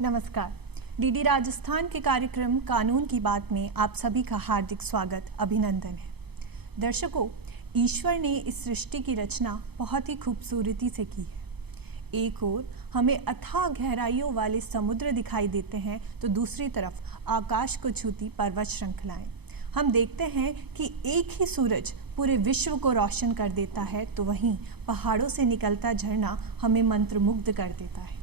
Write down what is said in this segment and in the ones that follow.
नमस्कार। डीडी राजस्थान के कार्यक्रम कानून की बात में आप सभी का हार्दिक स्वागत, अभिनंदन है। दर्शकों, ईश्वर ने इस सृष्टि की रचना बहुत ही खूबसूरती से की है। एक ओर हमें अथाह गहराइयों वाले समुद्र दिखाई देते हैं तो दूसरी तरफ आकाश को छूती पर्वत श्रृंखलाएं। हम देखते हैं कि एक ही सूरज पूरे विश्व को रोशन कर देता है तो वहीं पहाड़ों से निकलता झरना हमें मंत्रमुग्ध कर देता है।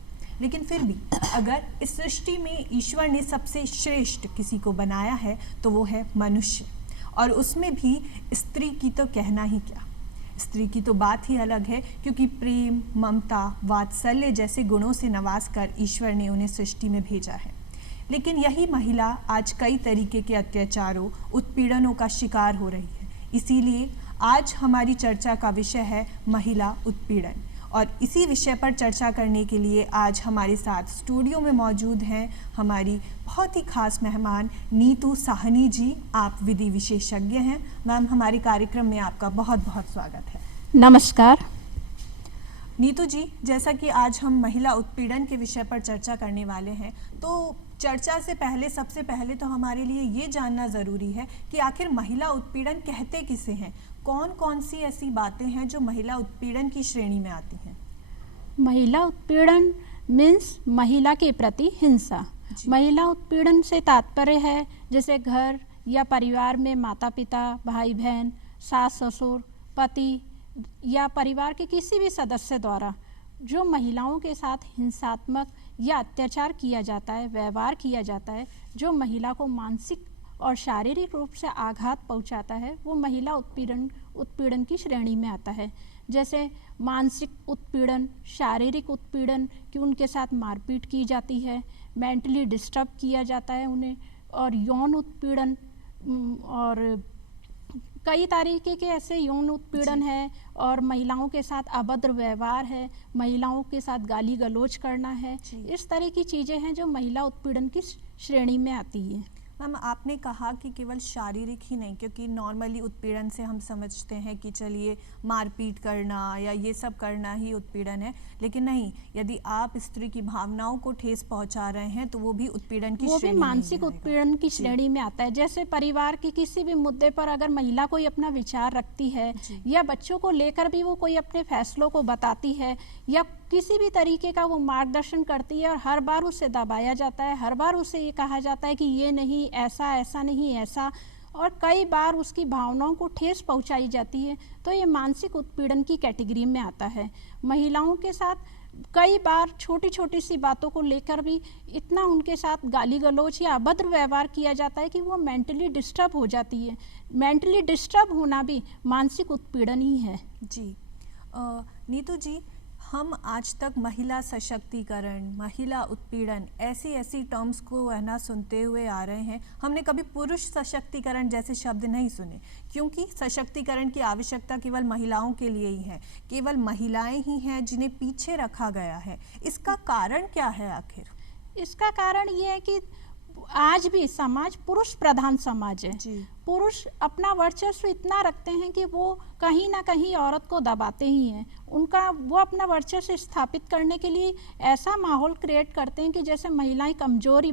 लेकिन फिर भी अगर इस सृष्टि में ईश्वर ने सबसे श्रेष्ठ किसी को बनाया है तो वो है मनुष्य, और उसमें भी स्त्री की तो कहना ही क्या। स्त्री की तो बात ही अलग है, क्योंकि प्रेम, ममता, वात्सल्य जैसे गुणों से नवाज कर ईश्वर ने उन्हें सृष्टि में भेजा है। लेकिन यही महिला आज कई तरीके के अत्याचारों, उत्पीड़नों का शिकार हो रही है। इसीलिए आज हमारी चर्चा का विषय है महिला उत्पीड़न, और इसी विषय पर चर्चा करने के लिए आज हमारे साथ स्टूडियो में मौजूद हैं हमारी बहुत ही खास मेहमान नीतू साहनी जी। आप विधि विशेषज्ञ हैं। मैम, हमारे कार्यक्रम में आपका बहुत बहुत स्वागत है। नमस्कार। नीतू जी, जैसा कि आज हम महिला उत्पीड़न के विषय पर चर्चा करने वाले हैं, तो चर्चा से पहले सबसे पहले तो हमारे लिए ये जानना ज़रूरी है कि आखिर महिला उत्पीड़न कहते किसे हैं। कौन कौन सी ऐसी बातें हैं जो महिला उत्पीड़न की श्रेणी में आती हैं? महिला उत्पीड़न मीन्स महिला के प्रति हिंसा। महिला उत्पीड़न से तात्पर्य है जैसे घर या परिवार में माता पिता, भाई बहन, सास ससुर, पति या परिवार के किसी भी सदस्य द्वारा जो महिलाओं के साथ हिंसात्मक या अत्याचार किया जाता है, व्यवहार किया जाता है, जो महिला को मानसिक और शारीरिक रूप से आघात पहुंचाता है, वो महिला उत्पीड़न की श्रेणी में आता है। जैसे मानसिक उत्पीड़न, शारीरिक उत्पीड़न कि उनके साथ मारपीट की जाती है, मेंटली डिस्टर्ब किया जाता है उन्हें, और यौन उत्पीड़न, और कई तरीके के ऐसे यौन उत्पीड़न है, और महिलाओं के साथ अभद्र व्यवहार है, महिलाओं के साथ गाली गलौज करना है। इस तरह की चीज़ें हैं जो महिला उत्पीड़न की श्रेणी में आती है। मैम, आपने कहा कि केवल शारीरिक ही नहीं, क्योंकि नॉर्मली उत्पीड़न से हम समझते हैं कि चलिए मारपीट करना या ये सब करना ही उत्पीड़न है, लेकिन नहीं, यदि आप स्त्री की भावनाओं को ठेस पहुंचा रहे हैं तो वो भी उत्पीड़न की श्रेणी में मानसिक उत्पीड़न की श्रेणी में आता है। जैसे परिवार के किसी भी मुद्दे पर अगर महिला कोई अपना विचार रखती है या बच्चों को लेकर भी वो कोई अपने फैसलों को बताती है या किसी भी तरीके का वो मार्गदर्शन करती है और हर बार उसे दबाया जाता है, हर बार उसे ये कहा जाता है कि ये नहीं, ऐसा, ऐसा नहीं, ऐसा, और कई बार उसकी भावनाओं को ठेस पहुंचाई जाती है, तो ये मानसिक उत्पीड़न की कैटेगरी में आता है। महिलाओं के साथ कई बार छोटी छोटी सी बातों को लेकर भी इतना उनके साथ गाली गलौज या अभद्र व्यवहार किया जाता है कि वो मेंटली डिस्टर्ब हो जाती है। मेंटली डिस्टर्ब होना भी मानसिक उत्पीड़न ही है। जी नीतू जी, हम आज तक महिला सशक्तिकरण, महिला उत्पीड़न ऐसी टर्म्स को है ना सुनते हुए आ रहे हैं। हमने कभी पुरुष सशक्तिकरण जैसे शब्द नहीं सुने, क्योंकि सशक्तिकरण की आवश्यकता केवल महिलाओं के लिए ही है। केवल महिलाएं ही हैं जिन्हें पीछे रखा गया है। इसका कारण क्या है आखिर? इसका कारण ये है कि आज भी समाज पुरुष प्रधान समाज है। पुरुष अपना वर्चस्व इतना रखते हैं कि वो कहीं ना कहीं औरत को दबाते ही हैं। वो अपना वर्चस्व स्थापित करने के लिए ऐसा माहौल क्रिएट करते हैं कि जैसे महिलाएं कमजोरी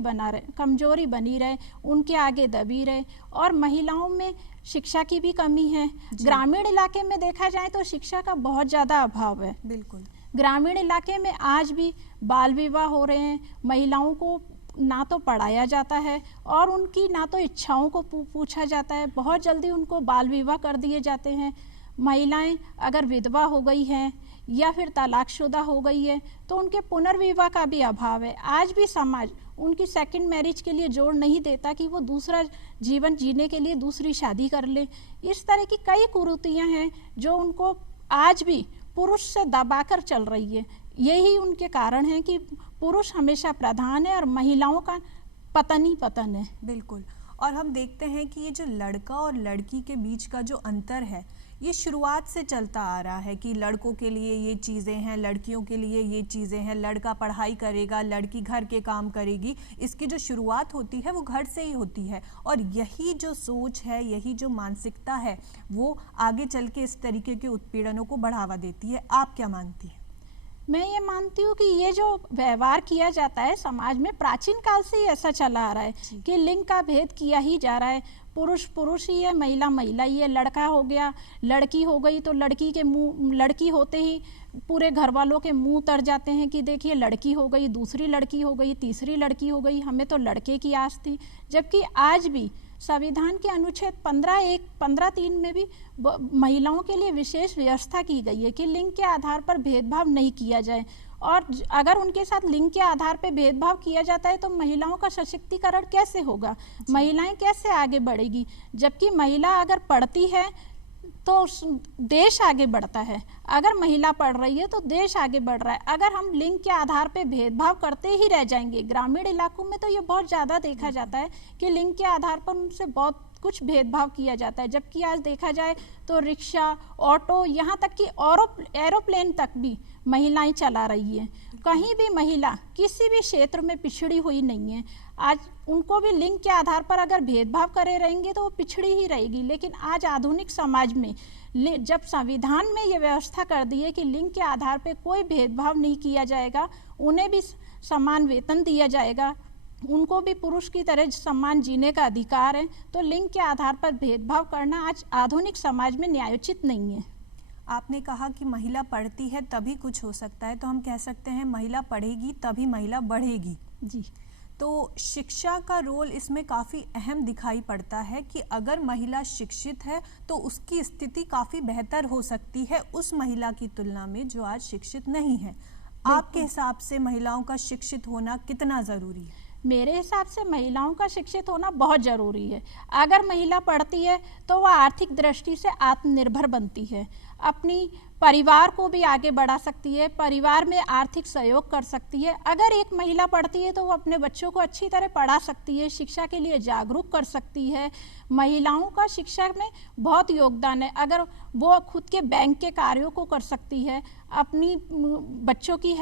बनी रहे, उनके आगे दबी रहे। और महिलाओं में शिक्षा की भी कमी है। ग्रामीण इलाके में देखा जाए तो शिक्षा का बहुत ज़्यादा अभाव है। बिल्कुल, ग्रामीण इलाके में आज भी बाल विवाह हो रहे हैं। महिलाओं को ना तो पढ़ाया जाता है और उनकी ना तो इच्छाओं को पूछा जाता है। बहुत जल्दी उनको बाल विवाह कर दिए जाते हैं। महिलाएं अगर विधवा हो गई हैं या फिर तलाकशुदा हो गई है तो उनके पुनर्विवाह का भी अभाव है। आज भी समाज उनकी सेकंड मैरिज के लिए जोर नहीं देता कि वो दूसरा जीवन जीने के लिए दूसरी शादी कर ले। इस तरह की कई कुरीतियां हैं जो उनको आज भी पुरुष से दबाकर चल रही है। यही उनके कारण है कि पुरुष हमेशा प्रधान है और महिलाओं का पतन ही पतन है। बिल्कुल, और हम देखते हैं कि ये जो लड़का और लड़की के बीच का जो अंतर है, ये शुरुआत से चलता आ रहा है कि लड़कों के लिए ये चीज़ें हैं, लड़कियों के लिए ये चीज़ें हैं। लड़का पढ़ाई करेगा, लड़की घर के काम करेगी। इसकी जो शुरुआत होती है वो घर से ही होती है, और यही जो सोच है, यही जो मानसिकता है, वो आगे चल के इस तरीके के उत्पीड़नों को बढ़ावा देती है। आप क्या मानती हैं? मैं ये मानती हूँ कि ये जो व्यवहार किया जाता है समाज में प्राचीन काल से ही ऐसा चला आ रहा है कि लिंग का भेद किया ही जा रहा है। पुरुष पुरुष ही है, महिला महिला ही है, लड़का हो गया लड़की हो गई तो लड़की के मुंह, लड़की होते ही पूरे घर वालों के मुंह तर जाते हैं कि देखिए लड़की हो गई, दूसरी लड़की हो गई, तीसरी लड़की हो गई, हमें तो लड़के की आस थी। जबकि आज भी संविधान के अनुच्छेद 15(1) 15(3) में भी महिलाओं के लिए विशेष व्यवस्था की गई है कि लिंग के आधार पर भेदभाव नहीं किया जाए। और अगर उनके साथ लिंग के आधार पर भेदभाव किया जाता है तो महिलाओं का सशक्तिकरण कैसे होगा, महिलाएं कैसे आगे बढ़ेगी? जबकि महिला अगर पढ़ती है तो देश आगे बढ़ता है, अगर महिला पढ़ रही है तो देश आगे बढ़ रहा है। अगर हम लिंग के आधार पे भेदभाव करते ही रह जाएंगे, ग्रामीण इलाकों में तो ये बहुत ज़्यादा देखा जाता है कि लिंग के आधार पर उनसे बहुत कुछ भेदभाव किया जाता है। जबकि आज देखा जाए तो रिक्शा, ऑटो, यहाँ तक कि एरोप्लेन तक भी महिलाएं चला रही हैं। कहीं भी महिला किसी भी क्षेत्र में पिछड़ी हुई नहीं है। आज उनको भी लिंग के आधार पर अगर भेदभाव करे रहेंगे तो वो पिछड़ी ही रहेगी। लेकिन आज आधुनिक समाज में जब संविधान में ये व्यवस्था कर दी है कि लिंग के आधार पर कोई भेदभाव नहीं किया जाएगा, उन्हें भी समान वेतन दिया जाएगा, उनको भी पुरुष की तरह सम्मान जीने का अधिकार है, तो लिंग के आधार पर भेदभाव करना आज आधुनिक समाज में न्यायोचित नहीं है। आपने कहा कि महिला पढ़ती है तभी कुछ हो सकता है, तो हम कह सकते हैं महिला पढ़ेगी तभी महिला बढ़ेगी। जी, तो शिक्षा का रोल इसमें काफ़ी अहम दिखाई पड़ता है कि अगर महिला शिक्षित है तो उसकी स्थिति काफ़ी बेहतर हो सकती है उस महिला की तुलना में जो आज शिक्षित नहीं है। आपके हिसाब से महिलाओं का शिक्षित होना कितना ज़रूरी है? मेरे हिसाब से महिलाओं का शिक्षित होना बहुत ज़रूरी है। अगर महिला पढ़ती है तो वह आर्थिक दृष्टि से आत्मनिर्भर बनती है, अपनी परिवार को भी आगे बढ़ा सकती है, परिवार में आर्थिक सहयोग कर सकती है। अगर एक महिला पढ़ती है तो वो अपने बच्चों को अच्छी तरह पढ़ा सकती है, शिक्षा के लिए जागरूक कर सकती है। महिलाओं का शिक्षा में बहुत योगदान है। अगर वो खुद के बैंक के कार्यों को कर सकती है, अपनी बच्चों की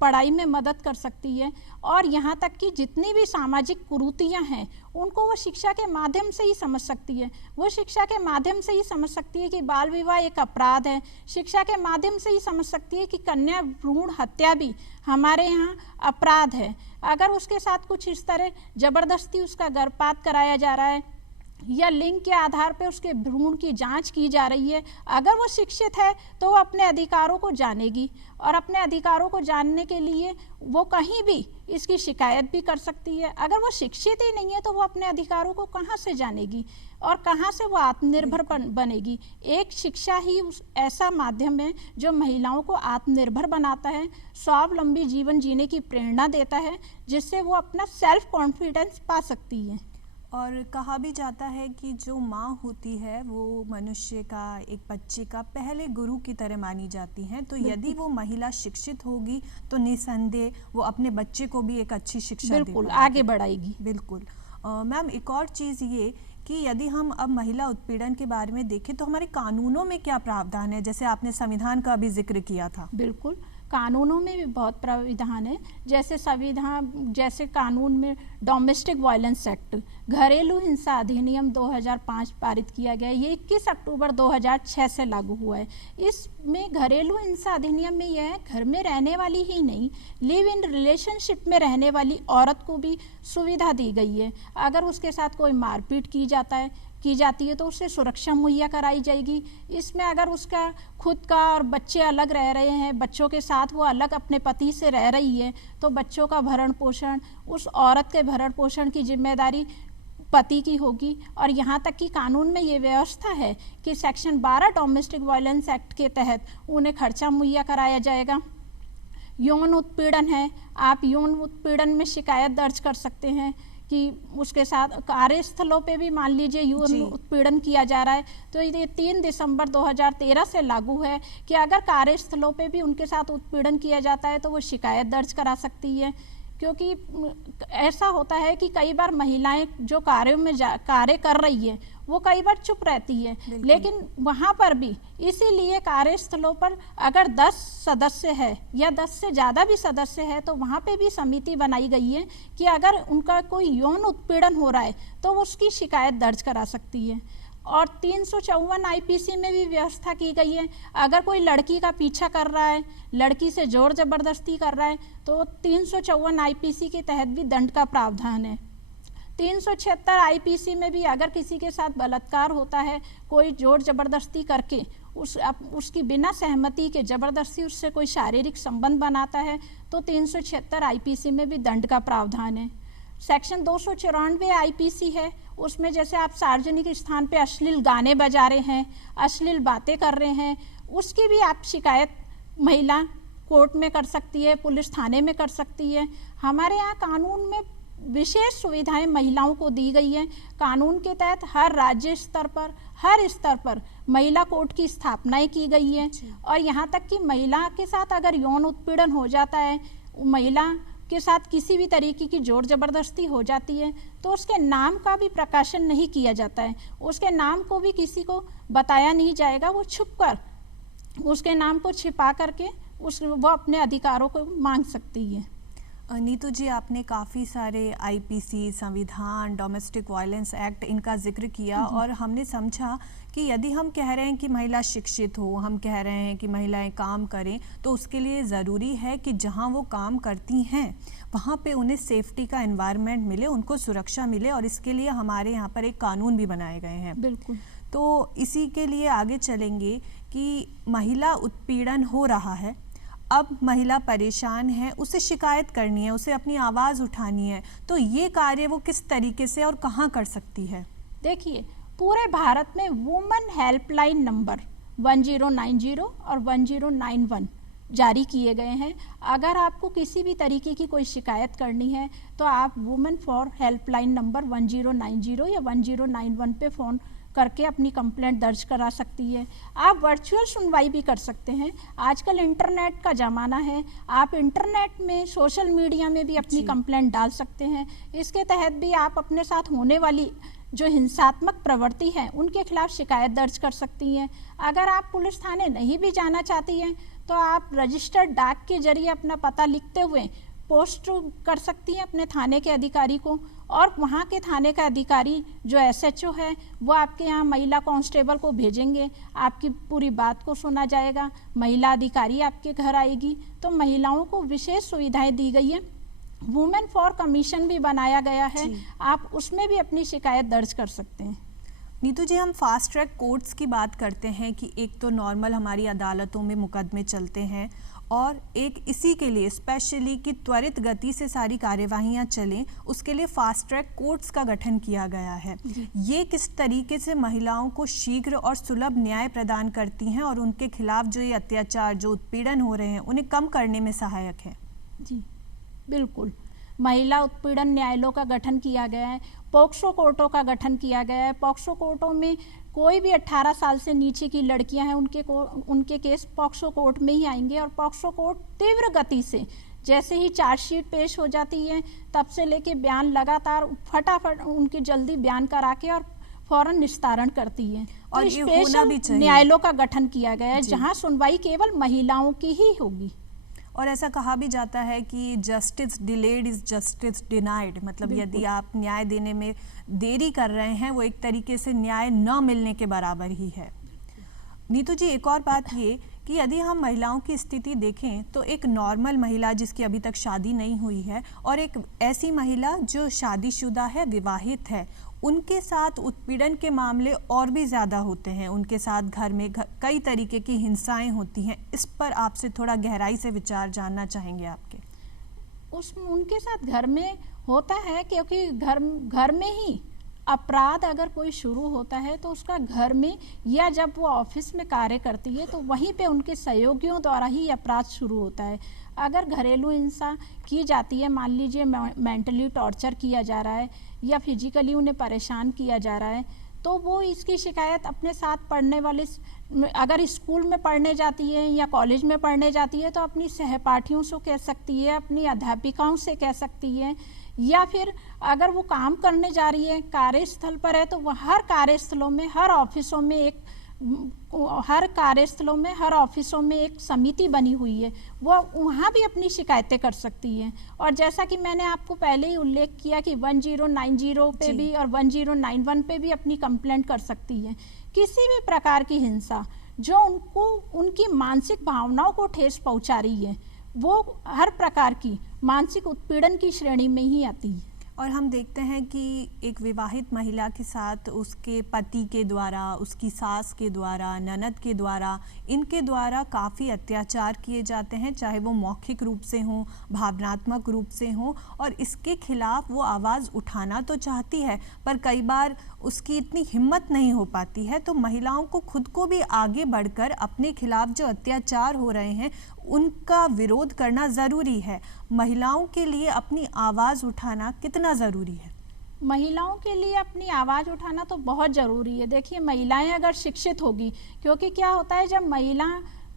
पढ़ाई में मदद कर सकती है, और यहाँ तक कि जितनी भी सामाजिक कुरीतियाँ हैं उनको वो शिक्षा के माध्यम से ही समझ सकती है। वो शिक्षा के माध्यम से ही समझ सकती है कि बाल विवाह एक अपराध है, शिक्षा के माध्यम से ही समझ सकती है कि कन्या भ्रूण हत्या भी हमारे यहाँ अपराध है। अगर उसके साथ कुछ इस तरह ज़बरदस्ती उसका गर्भपात कराया जा रहा है या लिंग के आधार पर उसके भ्रूण की जांच की जा रही है, अगर वो शिक्षित है तो वो अपने अधिकारों को जानेगी, और अपने अधिकारों को जानने के लिए वो कहीं भी इसकी शिकायत भी कर सकती है। अगर वो शिक्षित ही नहीं है तो वो अपने अधिकारों को कहाँ से जानेगी और कहाँ से वो आत्मनिर्भर बनेगी? एक शिक्षा ही ऐसा माध्यम है जो महिलाओं को आत्मनिर्भर बनाता है, स्वावलंबी जीवन जीने की प्रेरणा देता है, जिससे वो अपना सेल्फ कॉन्फिडेंस पा सकती है। और कहा भी जाता है कि जो माँ होती है वो मनुष्य का, एक बच्चे का पहले गुरु की तरह मानी जाती हैं। तो यदि वो महिला शिक्षित होगी तो निसंदेह वो अपने बच्चे को भी एक अच्छी शिक्षा बिल्कुल आगे बढ़ाएगी। बिल्कुल। मैम, एक और चीज़ ये कि यदि हम अब महिला उत्पीड़न के बारे में देखें तो हमारे कानूनों में क्या प्रावधान है? जैसे आपने संविधान का भी जिक्र किया था। बिल्कुल, कानूनों में भी बहुत प्राविधान है। जैसे कानून में डोमेस्टिक वायलेंस एक्ट, घरेलू हिंसा अधिनियम 2005 पारित किया गया। ये 21 अक्टूबर 2006 से लागू हुआ है। इसमें घरेलू हिंसा अधिनियम में यह है, घर में रहने वाली ही नहीं, लिव इन रिलेशनशिप में रहने वाली औरत को भी सुविधा दी गई है। अगर उसके साथ कोई मारपीट की जाती है तो उसे सुरक्षा मुहैया कराई जाएगी। इसमें अगर उसका खुद का और बच्चे अलग रह रहे हैं, बच्चों के साथ वो अलग अपने पति से रह रही है, तो बच्चों का भरण पोषण, उस औरत के भरण पोषण की जिम्मेदारी पति की होगी। और यहाँ तक कि कानून में ये व्यवस्था है कि सेक्शन 12 डोमेस्टिक वायलेंस एक्ट के तहत उन्हें खर्चा मुहैया कराया जाएगा। यौन उत्पीड़न है, आप यौन उत्पीड़न में शिकायत दर्ज कर सकते हैं कि उसके साथ कार्यस्थलों पे भी मान लीजिए यौन उत्पीड़न किया जा रहा है, तो ये 3 दिसंबर 2013 से लागू है कि अगर कार्यस्थलों पे भी उनके साथ उत्पीड़न किया जाता है तो वो शिकायत दर्ज करा सकती है। क्योंकि ऐसा होता है कि कई बार महिलाएं जो कार्य कर रही है वो कई बार चुप रहती है, लेकिन वहाँ पर भी इसीलिए कार्यस्थलों पर अगर 10 सदस्य है या 10 से ज़्यादा भी सदस्य है तो वहाँ पे भी समिति बनाई गई है कि अगर उनका कोई यौन उत्पीड़न हो रहा है तो वो उसकी शिकायत दर्ज करा सकती है। और 354 आईपीसी में भी व्यवस्था की गई है। अगर कोई लड़की का पीछा कर रहा है, लड़की से जोर जबरदस्ती कर रहा है, तो 354 आईपीसी के तहत भी दंड का प्रावधान है। 376 आईपीसी में भी अगर किसी के साथ बलात्कार होता है, कोई जोर जबरदस्ती करके उसकी बिना सहमति के जबरदस्ती उससे कोई शारीरिक संबंध बनाता है, तो 376 आईपीसी में भी दंड का प्रावधान है। सेक्शन 294 आईपीसी है, उसमें जैसे आप सार्वजनिक स्थान पे अश्लील गाने बजा रहे हैं, अश्लील बातें कर रहे हैं, उसकी भी आप शिकायत महिला कोर्ट में कर सकती है, पुलिस थाने में कर सकती है। हमारे यहाँ कानून में विशेष सुविधाएं महिलाओं को दी गई हैं। कानून के तहत हर राज्य स्तर पर, हर स्तर पर महिला कोर्ट की स्थापनाएं की गई हैं। और यहाँ तक कि महिला के साथ अगर यौन उत्पीड़न हो जाता है, महिला के साथ किसी भी तरीके की जोर जबरदस्ती हो जाती है, तो उसके नाम का भी प्रकाशन नहीं किया जाता है, उसके नाम को भी किसी को बताया नहीं जाएगा। वो छुपकर उसके नाम को छिपा करके वो अपने अधिकारों को मांग सकती है। नीतू जी, आपने काफ़ी सारे आईपीसी, संविधान, डोमेस्टिक वायलेंस एक्ट, इनका जिक्र किया और हमने समझा कि यदि हम कह रहे हैं कि महिला शिक्षित हो, हम कह रहे हैं कि महिलाएं काम करें, तो उसके लिए ज़रूरी है कि जहां वो काम करती हैं वहां पे उन्हें सेफ्टी का एनवायरनमेंट मिले, उनको सुरक्षा मिले, और इसके लिए हमारे यहाँ पर एक कानून भी बनाए गए हैं। बिल्कुल। तो इसी के लिए आगे चलेंगे कि महिला उत्पीड़न हो रहा है, अब महिला परेशान है, उसे शिकायत करनी है, उसे अपनी आवाज़ उठानी है, तो ये कार्य वो किस तरीके से और कहाँ कर सकती है? देखिए, पूरे भारत में वुमेन हेल्पलाइन नंबर 1090 और 1091 जारी किए गए हैं। अगर आपको किसी भी तरीके की कोई शिकायत करनी है तो आप वुमेन फॉर हेल्पलाइन नंबर 1090 या 1091 पे फ़ोन करके अपनी कंप्लेंट दर्ज करा सकती है। आप वर्चुअल सुनवाई भी कर सकते हैं। आजकल इंटरनेट का ज़माना है, आप इंटरनेट में, सोशल मीडिया में भी अपनी कंप्लेंट डाल सकते हैं। इसके तहत भी आप अपने साथ होने वाली जो हिंसात्मक प्रवृत्ति है उनके खिलाफ शिकायत दर्ज कर सकती हैं। अगर आप पुलिस थाने नहीं भी जाना चाहती हैं तो आप रजिस्टर्ड डाक के जरिए अपना पता लिखते हुए पोस्ट कर सकती हैं अपने थाने के अधिकारी को, और वहाँ के थाने का अधिकारी जो एसएचओ है वो आपके यहाँ महिला कांस्टेबल को भेजेंगे, आपकी पूरी बात को सुना जाएगा, महिला अधिकारी आपके घर आएगी। तो महिलाओं को विशेष सुविधाएं दी गई है। वुमेन फॉर कमीशन भी बनाया गया है, आप उसमें भी अपनी शिकायत दर्ज कर सकते हैं। नीतू जी, हम फास्ट ट्रैक कोर्ट्स की बात करते हैं कि एक तो नॉर्मल हमारी अदालतों में मुकदमे चलते हैं, और एक इसी के लिए स्पेशली कि त्वरित गति से सारी कार्यवाहियां चलें, उसके लिए फास्ट ट्रैक कोर्ट्स का गठन किया गया है। ये किस तरीके से महिलाओं को शीघ्र और सुलभ न्याय प्रदान करती हैं और उनके खिलाफ जो ये अत्याचार, जो उत्पीड़न हो रहे हैं, उन्हें कम करने में सहायक है? जी बिल्कुल, महिला उत्पीड़न न्यायालयों का गठन किया गया है, पॉक्सो कोर्टों का गठन किया गया है। पॉक्सो कोर्टों में कोई भी 18 साल से नीचे की लड़कियां हैं उनके केस पॉक्सो कोर्ट में ही आएंगे, और पॉक्सो कोर्ट तीव्र गति से जैसे ही चार्जशीट पेश हो जाती है तब से लेके बयान लगातार फटाफट उनकी जल्दी बयान करा के और फौरन निस्तारण करती है। और तो स्पेशल न्यायालयों का गठन किया गया है जहां सुनवाई केवल महिलाओं की ही होगी। और ऐसा कहा भी जाता है कि justice delayed is justice denied, मतलब यदि आप न्याय देने में देरी कर रहे हैं वो एक तरीके से न्याय न मिलने के बराबर ही है। नीतू जी, एक और बात ये कि यदि हम महिलाओं की स्थिति देखें तो एक नॉर्मल महिला जिसकी अभी तक शादी नहीं हुई है और एक ऐसी महिला जो शादीशुदा है, विवाहित है, उनके साथ उत्पीड़न के मामले और भी ज़्यादा होते हैं। उनके साथ घर में कई तरीके की हिंसाएं होती हैं। इस पर आपसे थोड़ा गहराई से विचार जानना चाहेंगे आपके। उनके साथ घर में होता है क्योंकि घर में ही अपराध अगर कोई शुरू होता है तो उसका घर में, या जब वो ऑफिस में कार्य करती है तो वहीं पे उनके सहयोगियों द्वारा ही अपराध शुरू होता है। अगर घरेलू हिंसा की जाती है, मान लीजिए मेंटली टॉर्चर किया जा रहा है या फिजिकली उन्हें परेशान किया जा रहा है, तो वो इसकी शिकायत अपने साथ पढ़ने वाले, अगर स्कूल में पढ़ने जाती है या कॉलेज में पढ़ने जाती है तो अपनी सहपाठियों से कह सकती है, अपनी अध्यापिकाओं से कह सकती है, या फिर अगर वो काम करने जा रही है कार्यस्थल पर है तो वह हर कार्यस्थलों में, हर ऑफिसों में एक हर कार्यस्थलों में, हर ऑफिसों में एक समिति बनी हुई है, वो वहाँ भी अपनी शिकायतें कर सकती हैं। और जैसा कि मैंने आपको पहले ही उल्लेख किया कि 1090 पे भी और 1091 पे भी अपनी कंप्लेंट कर सकती है। किसी भी प्रकार की हिंसा जो उनको उनकी मानसिक भावनाओं को ठेस पहुंचा रही है, वो हर प्रकार की मानसिक उत्पीड़न की श्रेणी में ही आती है। और हम देखते हैं कि एक विवाहित महिला के साथ उसके पति के द्वारा, उसकी सास के द्वारा, ननद के द्वारा, इनके द्वारा काफ़ी अत्याचार किए जाते हैं, चाहे वो मौखिक रूप से हों, भावनात्मक रूप से हों, और इसके खिलाफ वो आवाज़ उठाना तो चाहती है पर कई बार उसकी इतनी हिम्मत नहीं हो पाती है। तो महिलाओं को खुद को भी आगे बढ़कर अपने खिलाफ जो अत्याचार हो रहे हैं उनका विरोध करना ज़रूरी है। महिलाओं के लिए अपनी आवाज़ उठाना कितना ज़रूरी है? महिलाओं के लिए अपनी आवाज़ उठाना तो बहुत ज़रूरी है। देखिए, महिलाएं अगर शिक्षित होगी, क्योंकि क्या होता है जब महिला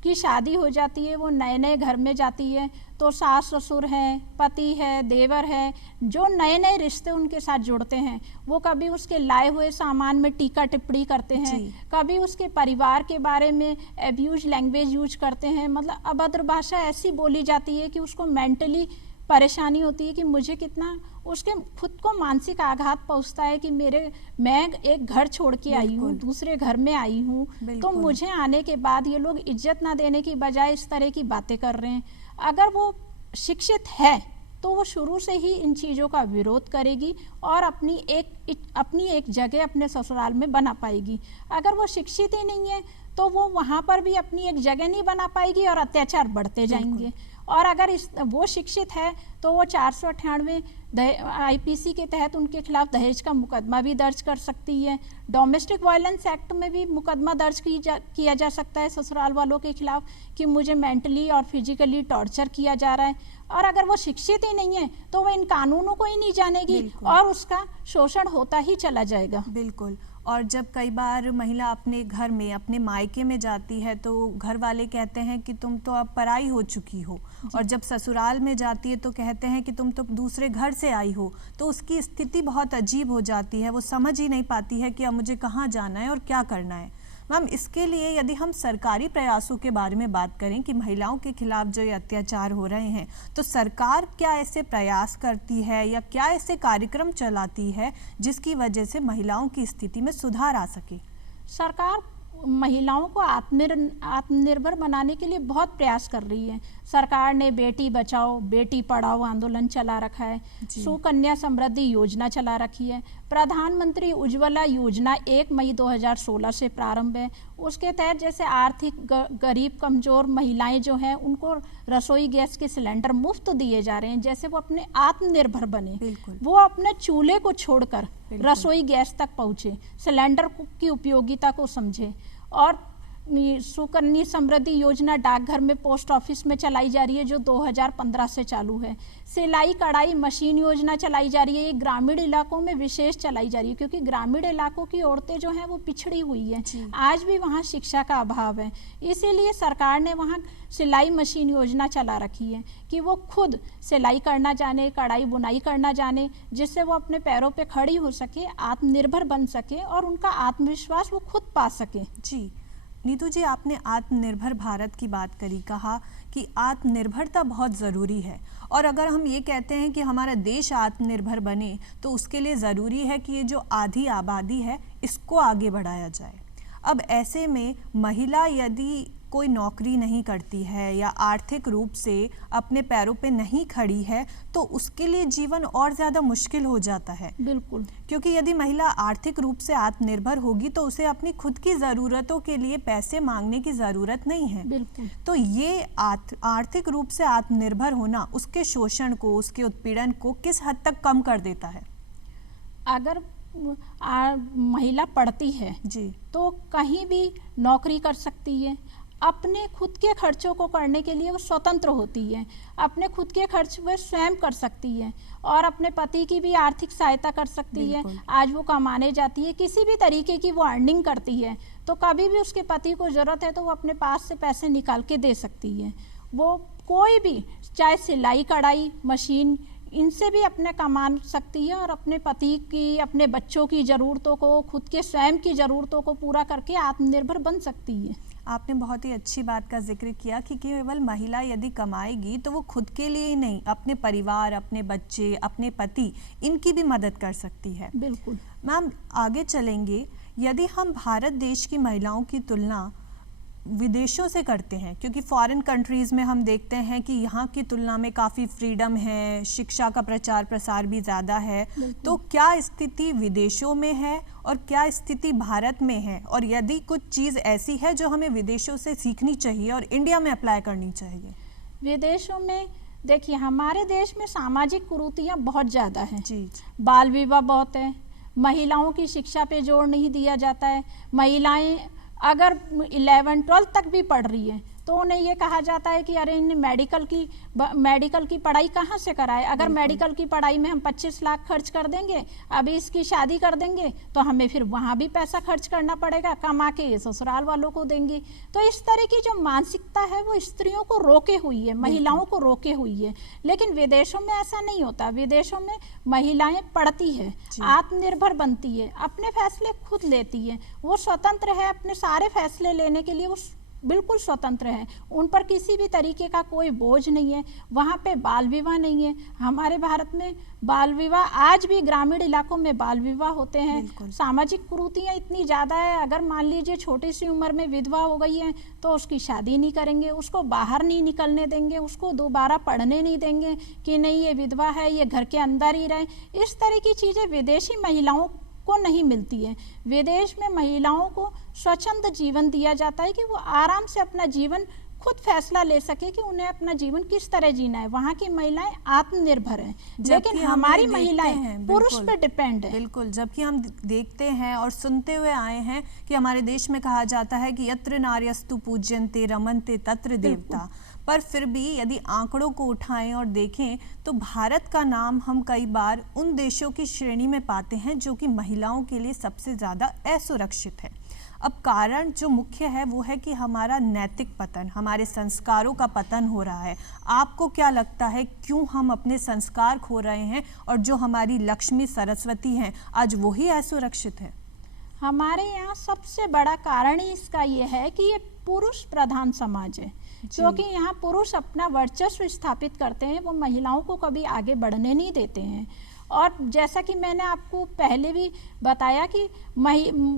की शादी हो जाती है, वो नए नए घर में जाती है, तो सास ससुर हैं, पति है, देवर है, जो नए नए रिश्ते उनके साथ जुड़ते हैं, वो कभी उसके लाए हुए सामान में टीका टिप्पणी करते हैं, कभी उसके परिवार के बारे में एब्यूज लैंग्वेज यूज करते हैं, मतलब अभद्र भाषा ऐसी बोली जाती है कि उसको मेंटली परेशानी होती है कि मुझे कितना, उसके खुद को मानसिक आघात पहुंचता है कि मैं एक घर छोड़ के आई हूँ, दूसरे घर में आई हूँ, तो मुझे आने के बाद ये लोग इज्जत ना देने की बजाय इस तरह की बातें कर रहे हैं। अगर वो शिक्षित है तो वो शुरू से ही इन चीज़ों का विरोध करेगी और अपनी एक जगह अपने ससुराल में बना पाएगी। अगर वो शिक्षित ही नहीं है तो वो वहाँ पर भी अपनी एक जगह नहीं बना पाएगी और अत्याचार बढ़ते जाएंगे। और अगर वो शिक्षित है तो वो 498 आईपीसी के तहत उनके खिलाफ दहेज का मुकदमा भी दर्ज कर सकती है। डोमेस्टिक वायलेंस एक्ट में भी मुकदमा दर्ज किया जा सकता है ससुराल वालों के खिलाफ कि मुझे मेंटली और फिजिकली टॉर्चर किया जा रहा है। और अगर वो शिक्षित ही नहीं है तो वो इन कानूनों को ही नहीं जानेगी और उसका शोषण होता ही चला जाएगा। बिल्कुल। और जब कई बार महिला अपने घर में, अपने मायके में जाती है तो घर वाले कहते हैं कि तुम तो अब पराई हो चुकी हो, और जब ससुराल में जाती है तो कहते हैं कि तुम तो दूसरे घर से आई हो। तो उसकी स्थिति बहुत अजीब हो जाती है, वो समझ ही नहीं पाती है कि अब मुझे कहाँ जाना है और क्या करना है। मैम, इसके लिए यदि हम सरकारी प्रयासों के बारे में बात करें कि महिलाओं के खिलाफ जो ये अत्याचार हो रहे हैं, तो सरकार क्या ऐसे प्रयास करती है या क्या ऐसे कार्यक्रम चलाती है जिसकी वजह से महिलाओं की स्थिति में सुधार आ सके? सरकार महिलाओं को आत्मनिर्भर बनाने के लिए बहुत प्रयास कर रही है। सरकार ने बेटी बचाओ बेटी पढ़ाओ आंदोलन चला रखा है, सुकन्या समृद्धि योजना चला रखी है, प्रधानमंत्री उज्ज्वला योजना 1 मई 2016 से प्रारंभ है। उसके तहत जैसे आर्थिक गरीब कमजोर महिलाएं जो हैं उनको रसोई गैस के सिलेंडर मुफ्त दिए जा रहे हैं, जैसे वो अपने आत्मनिर्भर बने, वो अपने चूल्हे को छोड़कर रसोई गैस तक पहुँचे, सिलेंडर की उपयोगिता को समझे। और सुकन्या समृद्धि योजना डाकघर में, पोस्ट ऑफिस में चलाई जा रही है जो 2015 से चालू है। सिलाई कढ़ाई मशीन योजना चलाई जा रही है, ये ग्रामीण इलाकों में विशेष चलाई जा रही है क्योंकि ग्रामीण इलाकों की औरतें जो हैं वो पिछड़ी हुई हैं, आज भी वहाँ शिक्षा का अभाव है। इसीलिए सरकार ने वहाँ सिलाई मशीन योजना चला रखी है कि वो खुद सिलाई करना जाने, कढ़ाई बुनाई करना जाने, जिससे वो अपने पैरों पे खड़ी हो सके, आत्मनिर्भर बन सके और उनका आत्मविश्वास वो खुद पा सके। जी नीतू जी, आपने आत्मनिर्भर भारत की बात करी, कहा कि आत्मनिर्भरता बहुत ज़रूरी है, और अगर हम ये कहते हैं कि हमारा देश आत्मनिर्भर बने तो उसके लिए ज़रूरी है कि ये जो आधी आबादी है इसको आगे बढ़ाया जाए। अब ऐसे में महिला यदि कोई नौकरी नहीं करती है या आर्थिक रूप से अपने पैरों पे नहीं खड़ी है तो उसके लिए जीवन और ज़्यादा मुश्किल हो जाता है। बिल्कुल, क्योंकि यदि महिला आर्थिक रूप से आत्मनिर्भर होगी तो उसे अपनी खुद की ज़रूरतों के लिए पैसे मांगने की ज़रूरत नहीं है। बिल्कुल। तो ये आर्थिक रूप से आत्मनिर्भर होना उसके शोषण को, उसके उत्पीड़न को किस हद तक कम कर देता है? अगर महिला पढ़ती है जी तो कहीं भी नौकरी कर सकती है, अपने खुद के खर्चों को करने के लिए वो स्वतंत्र होती है, अपने खुद के खर्च वो स्वयं कर सकती है और अपने पति की भी आर्थिक सहायता कर सकती है। आज वो कमाने जाती है, किसी भी तरीके की वो अर्निंग करती है, तो कभी भी उसके पति को ज़रूरत है तो वो अपने पास से पैसे निकाल के दे सकती है। वो कोई भी, चाहे सिलाई कढ़ाई मशीन इनसे भी अपने कमा सकती है और अपने पति की, अपने बच्चों की ज़रूरतों को, खुद के स्वयं की ज़रूरतों को पूरा करके आत्मनिर्भर बन सकती है। आपने बहुत ही अच्छी बात का जिक्र किया कि केवल महिला यदि कमाएगी तो वो खुद के लिए ही नहीं, अपने परिवार, अपने बच्चे, अपने पति, इनकी भी मदद कर सकती है। बिल्कुल। मैम आगे चलेंगे, यदि हम भारत देश की महिलाओं की तुलना विदेशों से करते हैं, क्योंकि फॉरेन कंट्रीज़ में हम देखते हैं कि यहाँ की तुलना में काफ़ी फ्रीडम है, शिक्षा का प्रचार प्रसार भी ज़्यादा है, तो क्या स्थिति विदेशों में है और क्या स्थिति भारत में है, और यदि कुछ चीज़ ऐसी है जो हमें विदेशों से सीखनी चाहिए और इंडिया में अप्लाई करनी चाहिए? विदेशों में देखिए, हमारे देश में सामाजिक कुरीतियाँ बहुत ज़्यादा हैं। जी। बाल विवाह बहुत है, महिलाओं की शिक्षा पे जोर नहीं दिया जाता है। महिलाएं अगर 11-12 तक भी पढ़ रही है तो उन्हें ये कहा जाता है कि अरे इन्हें मेडिकल की पढ़ाई कहाँ से कराए, अगर मेडिकल की पढ़ाई में हम 25 लाख खर्च कर देंगे, अभी इसकी शादी कर देंगे तो हमें फिर वहाँ भी पैसा खर्च करना पड़ेगा, कमा के ये ससुराल वालों को देंगी। तो इस तरह की जो मानसिकता है वो स्त्रियों को रोके हुई है, महिलाओं को रोके हुई है। लेकिन विदेशों में ऐसा नहीं होता। विदेशों में महिलाएं पढ़ती है, आत्मनिर्भर बनती है, अपने फैसले खुद लेती है, वो स्वतंत्र है, अपने सारे फैसले लेने के लिए वो बिल्कुल स्वतंत्र है, उन पर किसी भी तरीके का कोई बोझ नहीं है। वहाँ पे बाल विवाह नहीं है। हमारे भारत में बाल विवाह आज भी ग्रामीण इलाकों में बाल विवाह होते हैं। सामाजिक कुरीतियाँ इतनी ज़्यादा है, अगर मान लीजिए छोटी सी उम्र में विधवा हो गई है तो उसकी शादी नहीं करेंगे, उसको बाहर नहीं निकलने देंगे, उसको दोबारा पढ़ने नहीं देंगे कि नहीं ये विधवा है, ये घर के अंदर ही रहे। इस तरह की चीज़ें विदेशी महिलाओं को नहीं मिलती है। विदेश में महिलाओं को स्वच्छंद जीवन दिया जाता है कि वो आराम से अपना जीवन खुद फैसला ले सके कि उन्हें अपना जीवन किस तरह जीना है। वहाँ की महिलाएं आत्मनिर्भर हैं, लेकिन हमारी महिलाएं पुरुष पे डिपेंड है। बिल्कुल, जबकि हम देखते हैं और सुनते हुए आए हैं कि हमारे देश में कहा जाता है कि यत्र नार्यस्तु पूज्यन्ते रमन्ते तत्र देवता, पर फिर भी यदि आंकड़ों को उठाएं और देखें तो भारत का नाम हम कई बार उन देशों की श्रेणी में पाते हैं जो कि महिलाओं के लिए सबसे ज़्यादा असुरक्षित है। अब कारण जो मुख्य है वो है कि हमारा नैतिक पतन, हमारे संस्कारों का पतन हो रहा है। आपको क्या लगता है क्यों हम अपने संस्कार खो रहे हैं और जो हमारी लक्ष्मी सरस्वती हैं आज वही असुरक्षित है? हमारे यहाँ सबसे बड़ा कारण ही इसका ये है कि ये पुरुष प्रधान समाज है, क्योंकि यहाँ पुरुष अपना वर्चस्व स्थापित करते हैं, वो महिलाओं को कभी आगे बढ़ने नहीं देते हैं। और जैसा कि मैंने आपको पहले भी बताया कि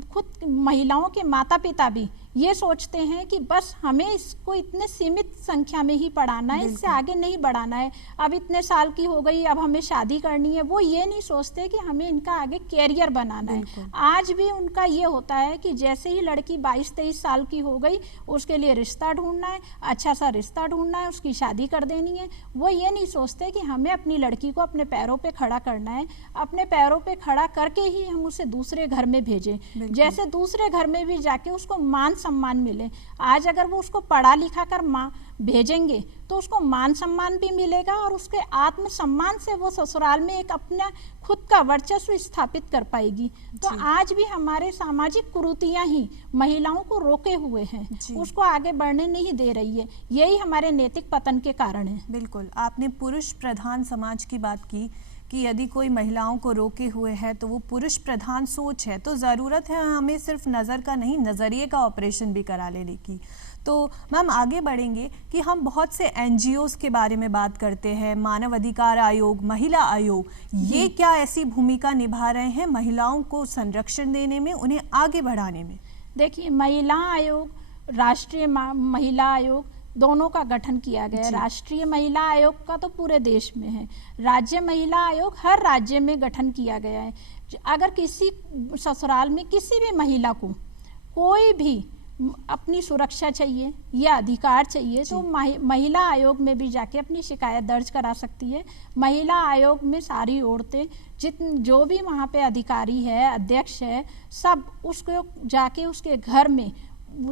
खुद महिलाओं के माता पिता भी ये सोचते हैं कि बस हमें इसको इतने सीमित संख्या में ही पढ़ाना है, इससे आगे नहीं बढ़ाना है, अब इतने साल की हो गई, अब हमें शादी करनी है। वो ये नहीं सोचते कि हमें इनका आगे कैरियर बनाना है। आज भी उनका ये होता है कि जैसे ही लड़की 22-23 साल की हो गई उसके लिए रिश्ता ढूंढना है, अच्छा सा रिश्ता ढूंढना है, उसकी शादी कर देनी है। वो ये नहीं सोचते कि हमें अपनी लड़की को अपने पैरों पर खड़ा करना है, अपने पैरों पर खड़ा करके ही हम उसे दूसरे घर में भेजें, जैसे दूसरे घर में भी जाके उसको मान सम्मान मिले। आज अगर वो उसको पढ़ा लिखा कर भेजेंगे तो उसको मान सम्मान भी मिलेगा और उसके आत्मसम्मान से वो ससुराल में एक अपना खुद का वर्चस्व स्थापित कर पाएगी। तो आज भी हमारे सामाजिक कुरीतियां ही महिलाओं को रोके हुए हैं, उसको आगे बढ़ने नहीं दे रही है। यही हमारे नैतिक पतन के कारण है। बिल्कुल, आपने पुरुष प्रधान समाज की बात की कि यदि कोई महिलाओं को रोके हुए है तो वो पुरुष प्रधान सोच है, तो ज़रूरत है हमें सिर्फ नज़र का नहीं, नज़रिए का ऑपरेशन भी करा लेने की। तो मैम आगे बढ़ेंगे कि हम बहुत से NGOs के बारे में बात करते हैं, मानव अधिकार आयोग, महिला आयोग, ये क्या ऐसी भूमिका निभा रहे हैं महिलाओं को संरक्षण देने में, उन्हें आगे बढ़ाने में? देखिए, महिला आयोग, राष्ट्रीय महिला आयोग दोनों का गठन किया गया है। राष्ट्रीय महिला आयोग का तो पूरे देश में है, राज्य महिला आयोग हर राज्य में गठन किया गया है। अगर किसी ससुराल में किसी भी महिला को कोई भी अपनी सुरक्षा चाहिए या अधिकार चाहिए तो महिला आयोग में भी जाके अपनी शिकायत दर्ज करा सकती है। महिला आयोग में सारी औरतें जो भी वहाँ पे अधिकारी है, अध्यक्ष है, सब उसको जाके उसके घर में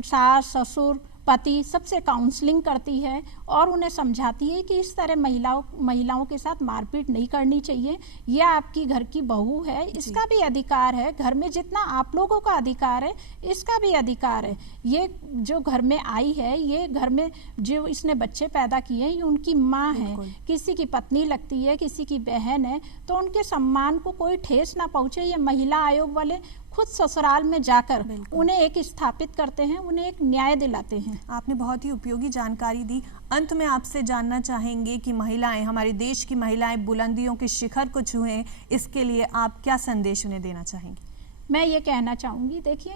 सास ससुर पति सबसे काउंसलिंग करती है और उन्हें समझाती है कि इस तरह महिलाओं के साथ मारपीट नहीं करनी चाहिए। यह आपकी घर की बहू है, इसका भी अधिकार है, घर में जितना आप लोगों का अधिकार है इसका भी अधिकार है। ये जो घर में आई है, ये घर में जो इसने बच्चे पैदा किए हैं, ये उनकी माँ है, किसी की पत्नी लगती है, किसी की बहन है, तो उनके सम्मान को कोई ठेस ना पहुँचे। ये महिला आयोग वाले खुद ससुराल में जाकर उन्हें एक स्थापित करते हैं, उन्हें एक न्याय दिलाते हैं। आपने बहुत ही उपयोगी जानकारी दी। अंत में आपसे जानना चाहेंगे कि महिलाएं, हमारे देश की महिलाएं बुलंदियों के शिखर को छुएं, इसके लिए आप क्या संदेश उन्हें देना चाहेंगी? मैं ये कहना चाहूँगी, देखिए,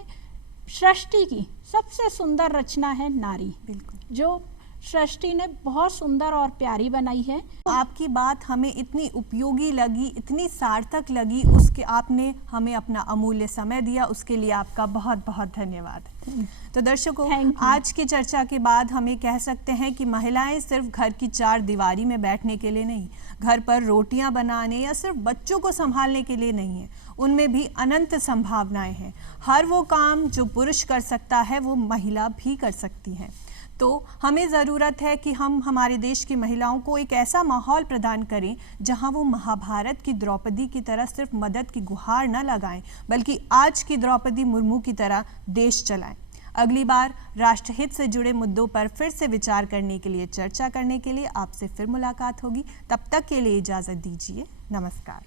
सृष्टि की सबसे सुंदर रचना है नारी। बिल्कुल, जो सृष्टि ने बहुत सुंदर और प्यारी बनाई है। आपकी बात हमें इतनी उपयोगी लगी, इतनी सार्थक लगी, उसके आपने हमें अपना अमूल्य समय दिया, उसके लिए आपका बहुत बहुत धन्यवाद। तो दर्शकों, आज की चर्चा के बाद हमें कह सकते हैं कि महिलाएं सिर्फ घर की चार दीवारी में बैठने के लिए नहीं, घर पर रोटियां बनाने या सिर्फ बच्चों को संभालने के लिए नहीं है, उनमें भी अनंत संभावनाएं हैं। हर वो काम जो पुरुष कर सकता है वो महिला भी कर सकती है। तो हमें ज़रूरत है कि हम हमारे देश की महिलाओं को एक ऐसा माहौल प्रदान करें जहां वो महाभारत की द्रौपदी की तरह सिर्फ मदद की गुहार न लगाएं, बल्कि आज की द्रौपदी मुर्मू की तरह देश चलाएं। अगली बार राष्ट्रहित से जुड़े मुद्दों पर फिर से विचार करने के लिए, चर्चा करने के लिए आपसे फिर मुलाकात होगी। तब तक के लिए इजाज़त दीजिए। नमस्कार।